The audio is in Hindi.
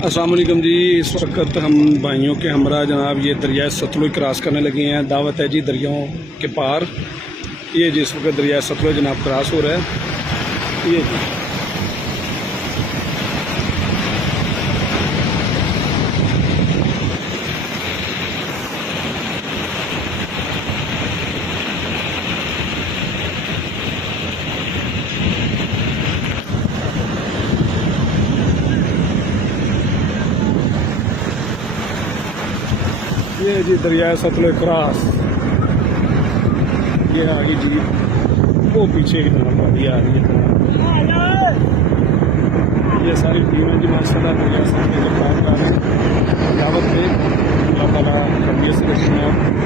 अस्सलाम वालेकुम जी। इस वक्त हम भाइयों के हमरा जनाब ये दरिया सतलुज क्रॉस करने लगे हैं। दावत है जी दरियाओं के पार। ये जिस वक्त दरिया सतलुज जनाब क्रॉस हो रहा है। ये जी ये जी दरिया सतलुज क्रॉस। ये आ गई जी, वो पीछे की तरफ गाड़ी आ रही है। ये सारी टीमें जी माशाल्लाह दरिया सतलुज के पार कर रही हैं। दावत में अल्लाह ताला खैरियत से रखें।